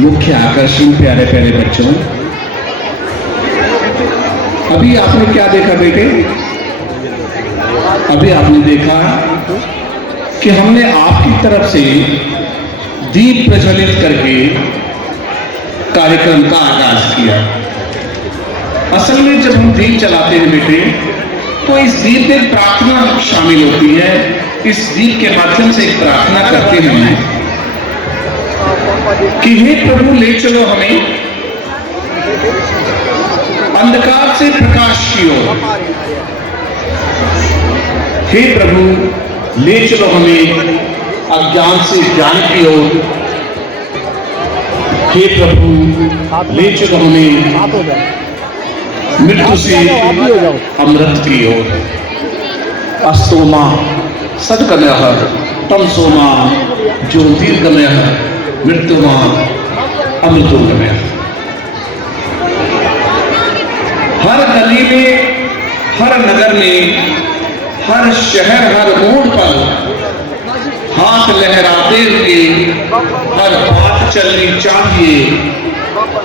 मुख्य आकर्षण प्यारे प्यारे बच्चों, अभी आपने क्या देखा बेटे? अभी आपने देखा कि हमने आपकी तरफ से दीप प्रज्वलित करके कार्यक्रम का आगाज किया। असल में जब हम दीप जलाते हैं बेटे, तो इस दीप में प्रार्थना शामिल होती है। इस दीप के माध्यम से एक प्रार्थना करते हैं कि हे प्रभु, ले चलो हमें अंधकार से प्रकाश की ओर। हे प्रभु, ले चलो हमें अज्ञान से ज्ञान की ओर। हे प्रभु, ले चलो हमें मृत्यु से अमृत की ओर। अस्तोमा सद्गमयः तमसोमा ज्योतिर्गमयः मृत्युमा अमृतोगमयः। हर गली में, हर नगर में, हर शहर, हर मोड़ पर हाथ लहराते हुए हर बात चलनी चाहिए।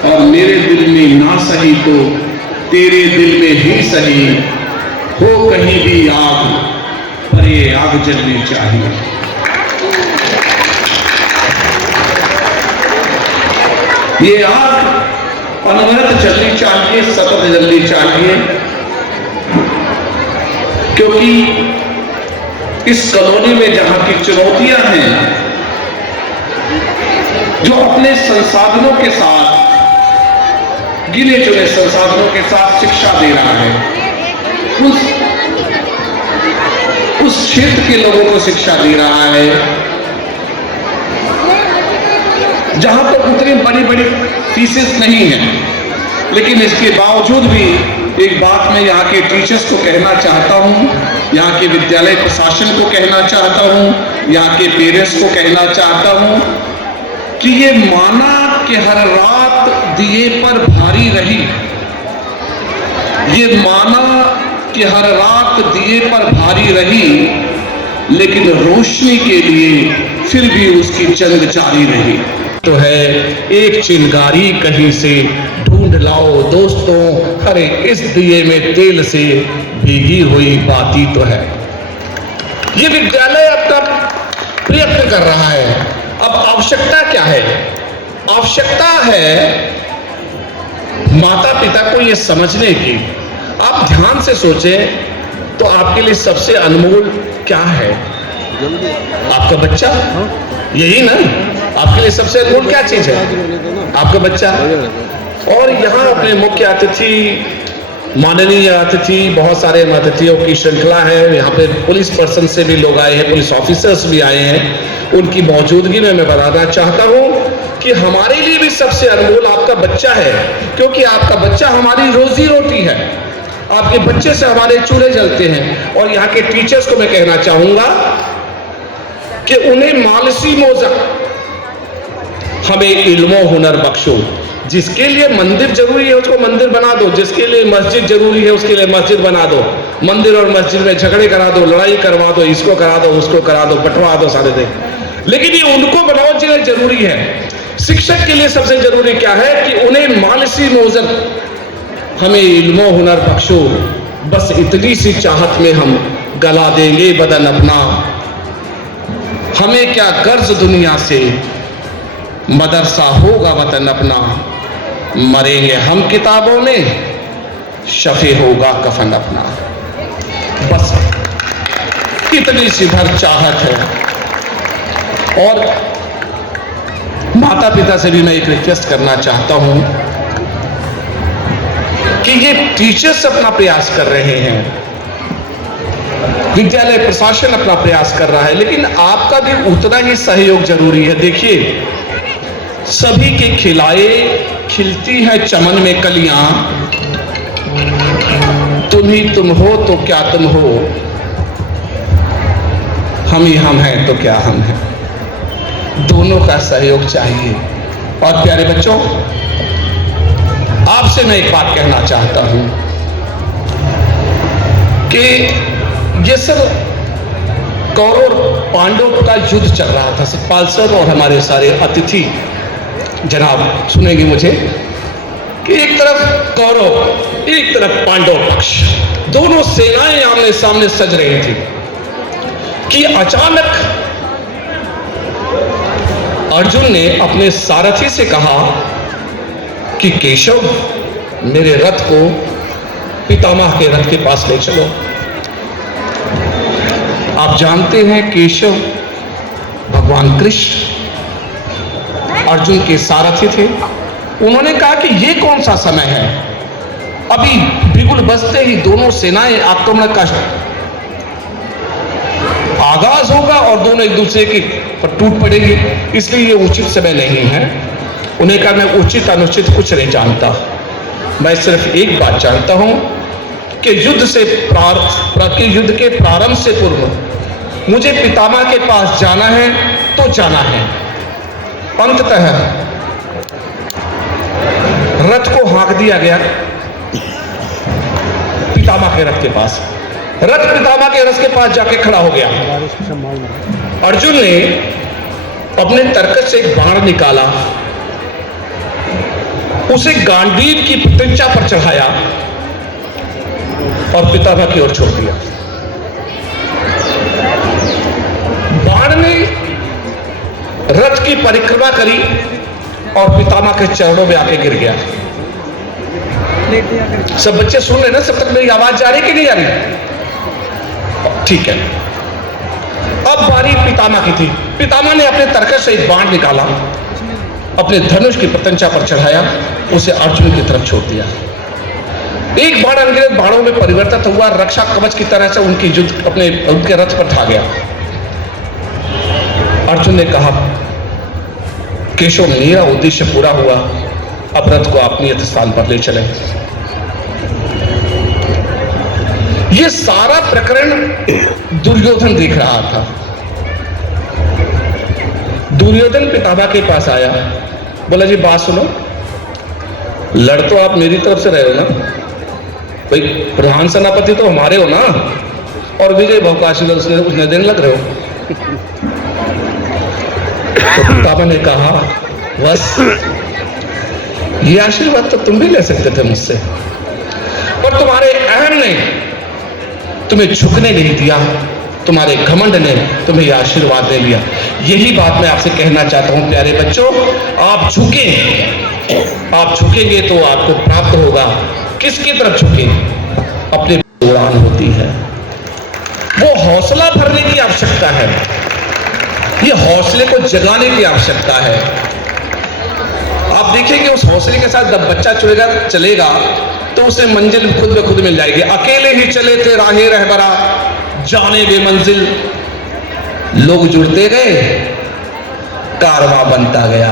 और मेरे दिल में ना सही तो तेरे दिल में ही सही, हो कहीं भी आग पर ये आग जलनी चाहिए। ये आग अनवरत जलनी चाहिए, सतत जलनी चाहिए, क्योंकि इस कॉलोनी में जहां की चुनौतियां हैं, जो अपने संसाधनों के साथ, गिने चुने संसाधनों के साथ शिक्षा दे रहा है, उस क्षेत्र के लोगों को शिक्षा दे रहा है जहां पर उतनी बड़ी बड़ी फीसेस नहीं है। लेकिन इसके बावजूद भी एक बात मैं यहाँ के टीचर्स को कहना चाहता हूँ, यहाँ के विद्यालय प्रशासन को कहना चाहता हूँ, यहाँ के पेरेंट्स को कहना चाहता हूँ कि ये माना कि हर रात दिए पर भारी रही, ये माना कि हर रात दिए पर भारी रही, लेकिन रोशनी के लिए फिर भी उसकी जंग जारी रही। तो है एक चिंगारी कहीं से ढूंढ लाओ दोस्तों, अरे इस दिए में तेल से भीगी हुई बाती तो है। ये विद्यालय अपना प्रयत्न कर रहा है। अब आवश्यकता क्या है? आवश्यकता है माता पिता को ये समझने की। आप ध्यान से सोचें तो आपके लिए सबसे अनमोल क्या है? आपका बच्चा, यही ना? आपके लिए सबसे अनमोल क्या चीज है? आपका बच्चा। और यहाँ अपने मुख्य अतिथि, माननीय अतिथि, बहुत सारे अतिथियों की श्रृंखला है। यहाँ पे पुलिस पर्सन से भी लोग आए हैं, पुलिस ऑफिसर्स भी आए हैं। उनकी मौजूदगी में मैं बताना चाहता हूँ कि हमारे लिए भी सबसे अनमोल आपका बच्चा है, क्योंकि आपका बच्चा हमारी रोजी रोटी है। आपके बच्चे से हमारे चूल्हे जलते हैं। और यहाँ के टीचर्स को मैं कहना चाहूंगा कि उन्हें मालसी मोजा, हमें इल्मो हुनर बख्शो। जिसके लिए मंदिर जरूरी है उसको मंदिर बना दो, जिसके लिए मस्जिद जरूरी है उसके लिए मस्जिद बना दो। मंदिर और मस्जिद में झगड़े करा दो, लड़ाई करवा दो, इसको करा दो, उसको करा दो, बंटवा दो सारे दिन। लेकिन ये उनको बनाओ जिन्हें जरूरी है। शिक्षक के लिए सबसे जरूरी क्या है कि उन्हें मालसी मोजन, हमें इल्मो हुनर बख्शो। बस इतनी सी चाहत में हम गला देंगे बदन अपना। हमें क्या गर्ज दुनिया से, मदरसा होगा वतन अपना। मरेंगे हम किताबों में, शफे होगा कफन अपना। बस इतनी सी भर चाहत है। और माता पिता से भी मैं एक रिक्वेस्ट करना चाहता हूं कि ये टीचर्स अपना प्रयास कर रहे हैं, विद्यालय प्रशासन अपना प्रयास कर रहा है, लेकिन आपका भी उतना ही सहयोग जरूरी है। देखिए, सभी के खिलाए खिलती है चमन में कलियां, तुम ही तुम हो तो क्या तुम हो, हम ही हम हैं तो क्या हम हैं। दोनों का सहयोग चाहिए। और प्यारे बच्चों, आपसे मैं एक बात कहना चाहता हूं कि ये सर कौरव पांडव का युद्ध चल रहा था। सतपाल सर और हमारे सारे अतिथि जनाब सुनेंगे मुझे कि एक तरफ कौरव, एक तरफ पांडव पक्ष, दोनों सेनाएं आमने सामने सज रही थी कि अचानक अर्जुन ने अपने सारथी से कहा कि केशव, मेरे रथ को पितामह के रथ के पास ले चलो। आप जानते हैं केशव भगवान कृष्ण अर्जुन के सारथी थे। उन्होंने कहा कि ये कौन सा समय है, अभी बिगुल बजते ही दोनों सेनाएं आक्रमण का आगाज होगा और दोनों एक दूसरे की पर टूट पड़ेगी, इसलिए ये उचित समय नहीं है। उन्हें कहा मैं उचित अनुचित कुछ नहीं जानता, मैं सिर्फ एक बात जानता हूं कि युद्ध के प्रारंभ से पूर्व मुझे पितामह के पास जाना है तो जाना है। अंततः रथ को हाँक दिया गया पितामह के रथ के पास। रथ पितामह के रथ के पास जाके खड़ा हो गया। अर्जुन ने अपने तरकस से एक बाण निकाला, उसे गांडीव की प्रतिज्ञा पर चढ़ाया और पितामह की ओर छोड़ दिया। बाण ने रथ की परिक्रमा करी और पितामह के चरणों में आके गिर गया। सब बच्चे सुन रहे ना? सब तक मेरी आवाज जा रही कि नहीं जा रही? ठीक है। अब बारी पितामह की थी। पितामह ने अपने तरकस से एक बाण निकाला, अपने धनुष की प्रत्यंचा पर चढ़ाया, उसे अर्जुन की तरफ छोड़ दिया। एक बाण अनगिनत बाणों में परिवर्तित हुआ, रक्षा कवच की तरह से उनके रथ पर ठा गया। अर्जुन ने कहा केशव, मेरा उद्देश्य पूरा हुआ, अब रथ को अपनी यथ स्थान पर ले चले। यह सारा प्रकरण दुर्योधन देख रहा था। दुर्योधन पितामह के पास आया, बोला जी बात सुनो, लड़ तो आप मेरी तरफ से रहे हो ना, भाई प्रधान सेनापति तो हमारे हो ना, और विजय भवकाशी उसने दिन लग रहे हो। तो पितामह ने कहा बस ये आशीर्वाद तो तुम भी ले सकते थे मुझसे, पर तुम्हारे अहम ने तुम्हें झुकने नहीं दिया, तुम्हारे घमंड ने तुम्हें यह आशीर्वाद दे लिया। यही बात मैं आपसे कहना चाहता हूं प्यारे बच्चों, आप झुकेंगे तो आपको प्राप्त होगा। किसकी तरफ झुके? अपने उड़ान होती है, वो हौसला भरने की आवश्यकता है, ये हौसले को जगाने की आवश्यकता है। आप देखेंगे उस हौसले के साथ जब बच्चा चलेगा तो उसे मंजिल खुद ब खुद मिल जाएगी। अकेले ही चले थे राहे रहबरा, जाने बे मंजिल, लोग जुड़ते गए, कारवां बनता गया।